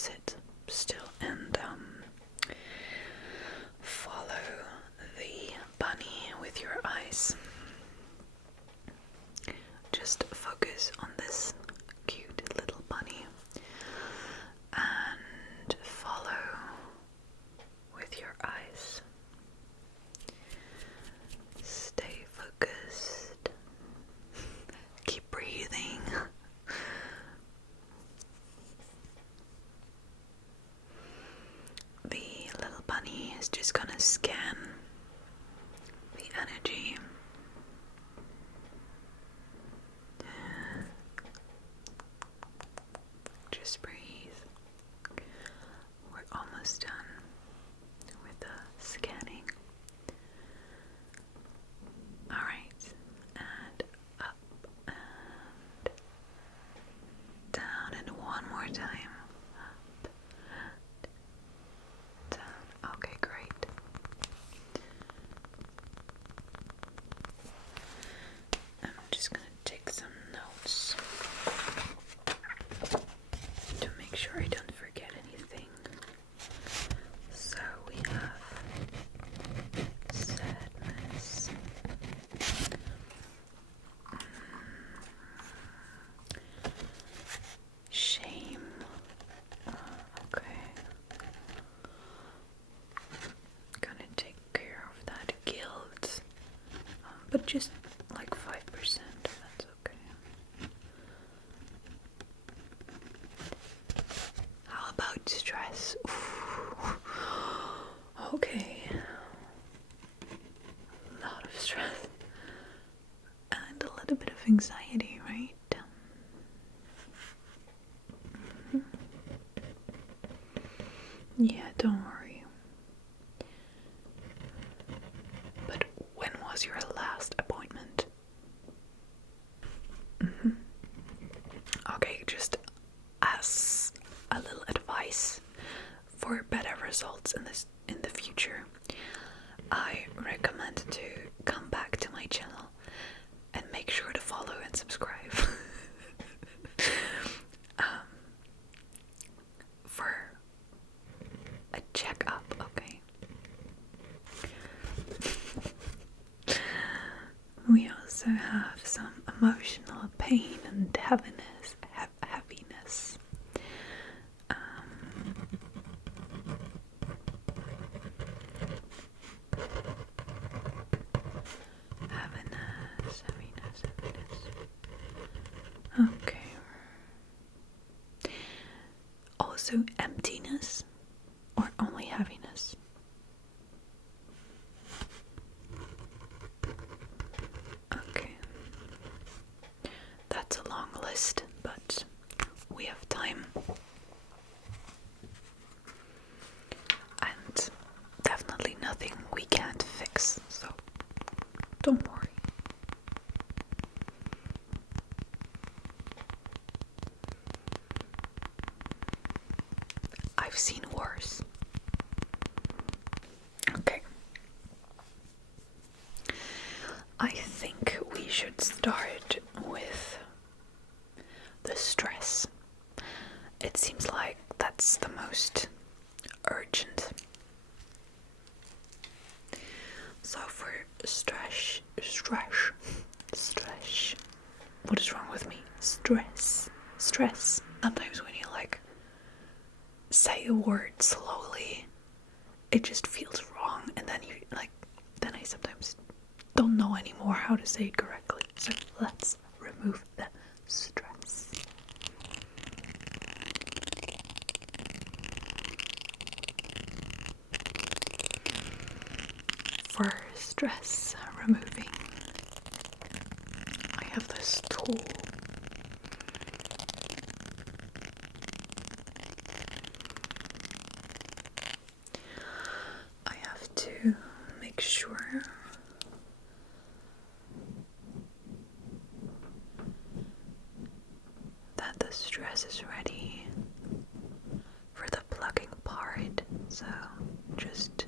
sit still and follow the bunny with your eyes. Just focus on this cute little bunny and follow with your eyes. Stay focused. Keep breathing. The little bunny is just gonna scan the energy. Just breathe. We're almost done with the scanning. Alright, and up and down, and one more time. Up and down. Okay, great. I'm just gonna take some notes to make sure I don't forget anything. So we have sadness, shame, okay, gonna take care of that guilt, but just like 5%, that's okay. How about stress? Ooh. Okay, a lot of stress and a little bit of anxiety, right? Yeah, don't worry. But when was your last appointment? Okay, just as a little advice for better results in the future, I recommend to come back to my channel and make sure to follow and subscribe. For a checkup, okay? We also have some emotional pain and heaviness. Heaviness. Okay. Also emptiness or only heaviness? Okay. That's a long list, but we have time. And definitely nothing we can't fix, so don't worry. I've seen worse. Okay. I think we should start with the stress. It seems like that's the most urgent. So for stress. What is wrong with me? Stress. Sometimes when you say a word slowly, it just feels wrong, and then then I sometimes don't know anymore how to say it correctly. So let's remove the stress. For stress removing, I have this tool. I have to make sure that the stress is ready for the plucking part. So just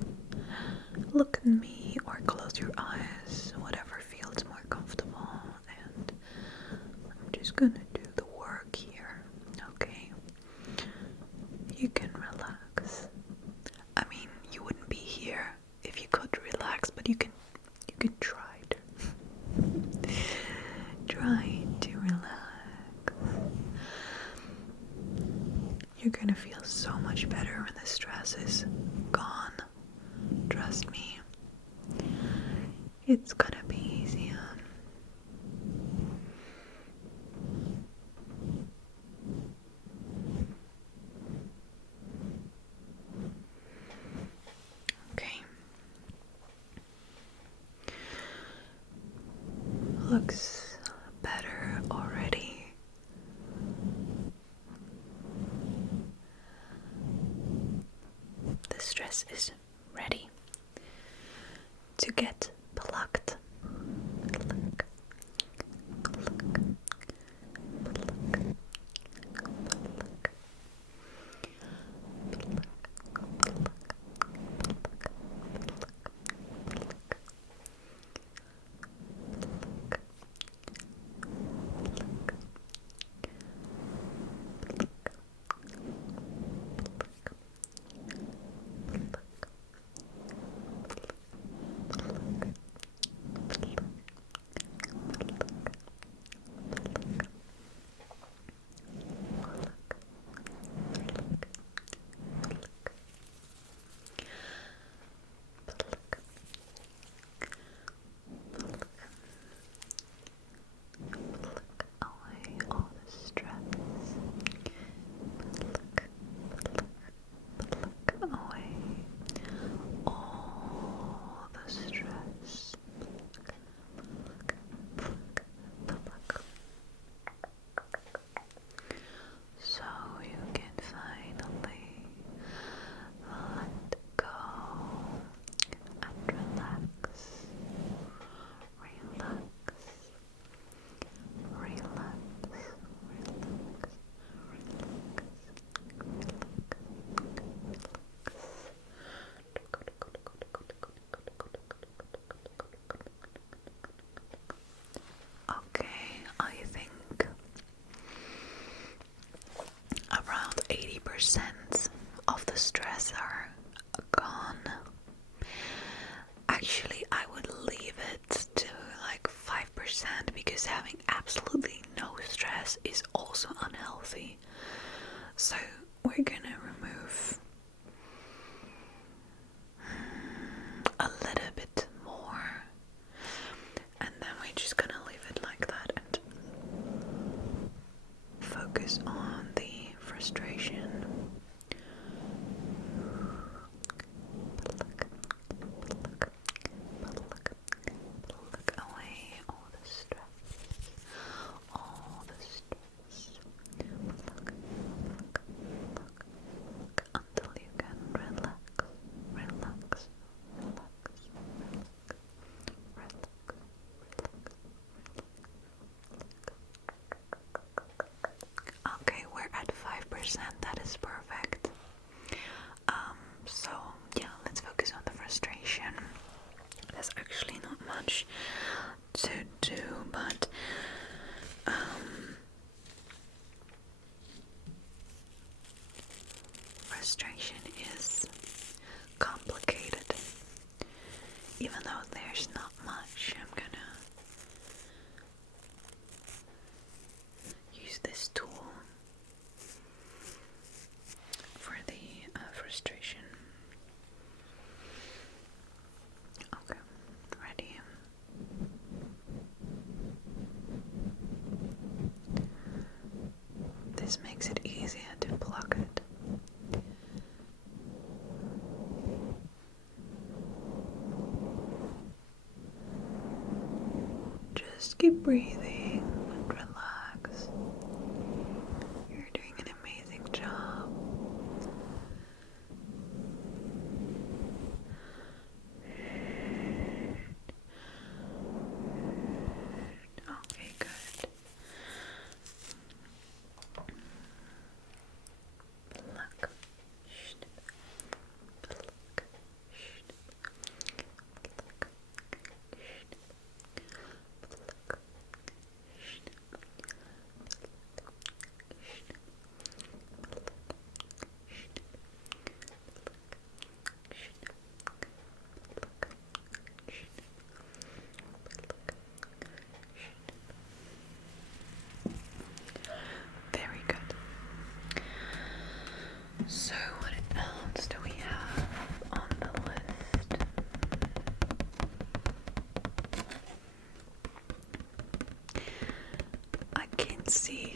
look at me or close your eyes, whatever feels more comfortable, and I'm just gonna do the work here, okay? you can relax. I mean, you wouldn't be here if you could relax, but you can try to. Try to relax. You're gonna feel so much better when the stress is gone. Trust me. It's gonna be easier. Okay. Looks better already. The stress is ready to get plucked. Pluck, pluck, pluck, pluck. Around 80% of the stress are gone. Actually, I would leave it to like 5% because having absolutely no stress is also unhealthy. So we're gonna remove a little bit more, and then we're just gonna leave it like that and focus on the frustration. Pluck away all the stress. All the stress. Pluck until you can relax. Relax. Okay, we're at 5%. That is perfect. So yeah, let's focus on the frustration. There's actually not much to do, but frustration is complicated. Even though there's not much, I'm gonna use this tool for the frustration. Okay, ready? This makes it easier to pluck it. Just keep breathing and relax. You're doing an amazing job. Okay, good. Pluck. Pluck. Pluck.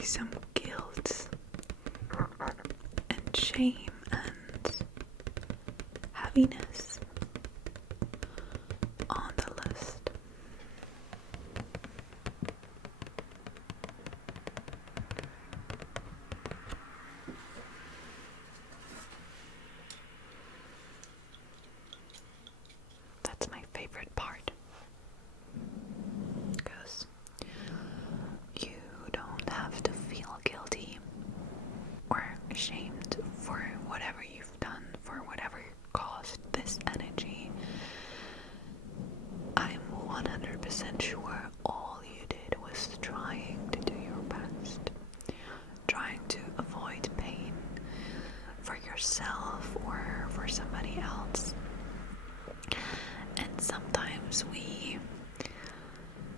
some guilt and shame and heaviness on the list. That's my favorite part, because you don't have to feel guilty or ashamed for whatever you've done, for whatever caused this energy. I'm 100% sure all you did was trying to do your best, trying to avoid pain for yourself or for somebody else. And sometimes we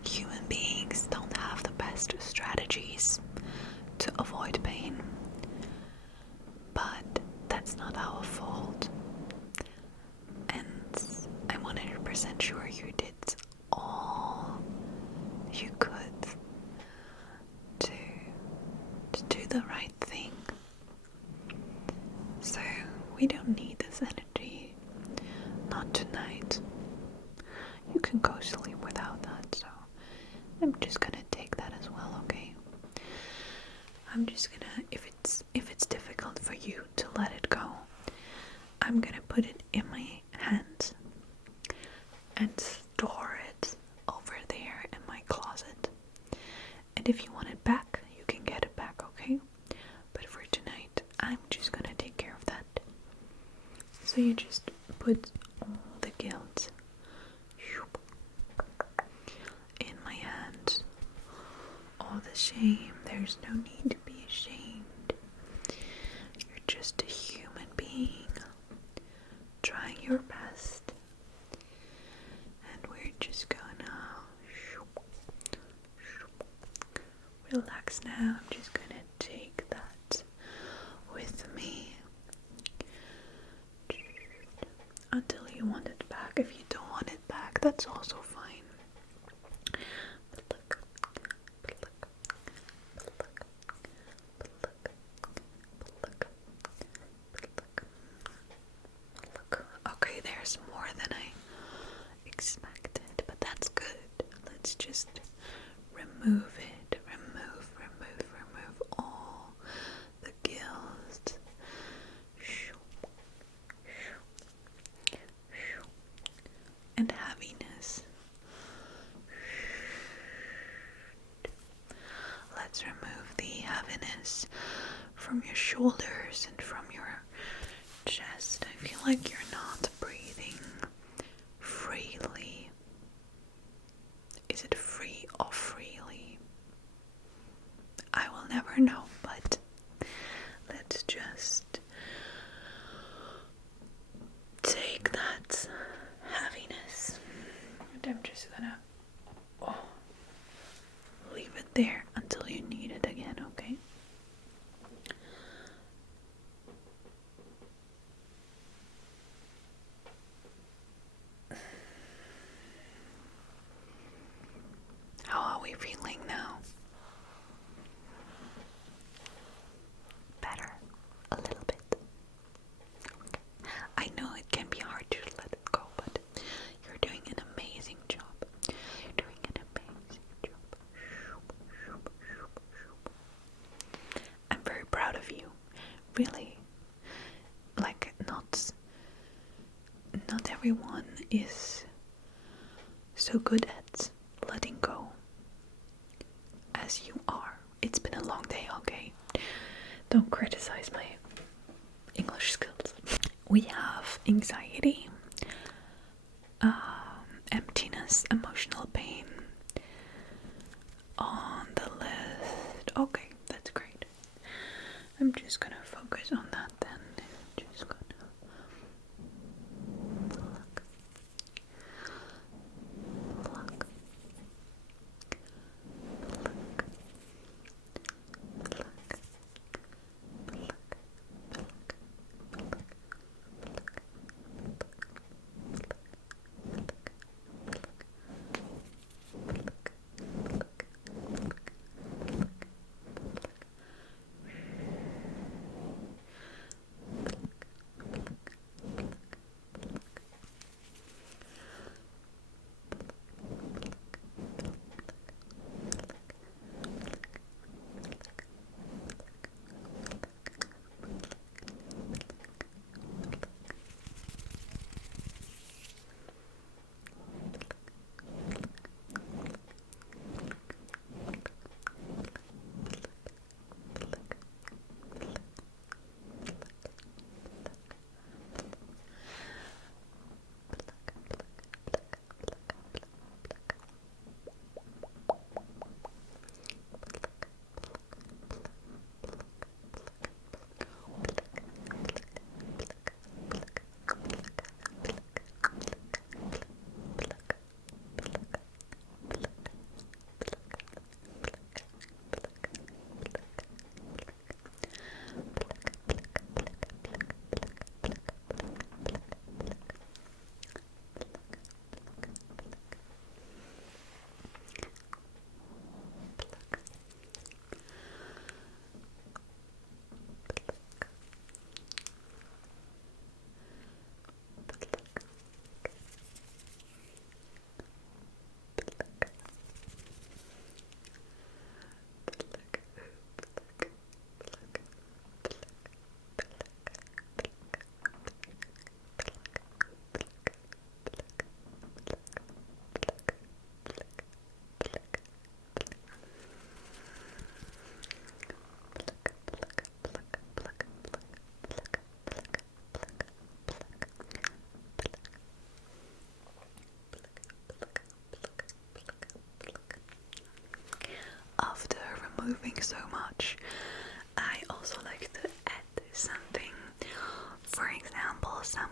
human beings don't have the best strategies to avoid pain, but that's not our fault. And I'm 100% sure you did all you could to do the right thing. So we don't need this energy. Not tonight. You can go sleep without that, so I'm just gonna take that as well, okay? I'm just gonna, if it's difficult for you to let it go, I'm gonna put it in my hand and store it over there in my closet. And if you want it back, you can get it back, okay? But for tonight, I'm just gonna take care of that. So you just put all the guilt in my hand, all the shame. There's no need to be ashamed. You're just a human being trying your best, and we're just gonna relax now. I'm just gonna take that with me until you want it back. If you don't want it back, that's also fine. Pluck, pluck, pluck, pluck, pluck, pluck, pluck. Okay, there's more than I expected, but that's good. Let's just remove it. Remove all the guilt. And heaviness. Let's remove the heaviness from your shoulders and from your chest. I feel like you're not breathing freely. Is it free or freely? I will never know, but let's just take that heaviness, and I'm just gonna leave it there until you need it again, okay? How are we feeling now? Better? A little bit? Okay. I know it can be hard to let it go, but you're doing an amazing job. You're doing an amazing job. I'm very proud of you. Really. Like, not everyone is so good at letting go as you are. It's been a long day, okay? Don't criticize my English skills. We have anxiety, emptiness, emotional pain on the list. Okay, that's great. I'm just gonna focus on that then. Just gonna pluck, pluck, pluck, pluck, pluck, pluck, pluck, pluck, so much. I also like to add something, for example, some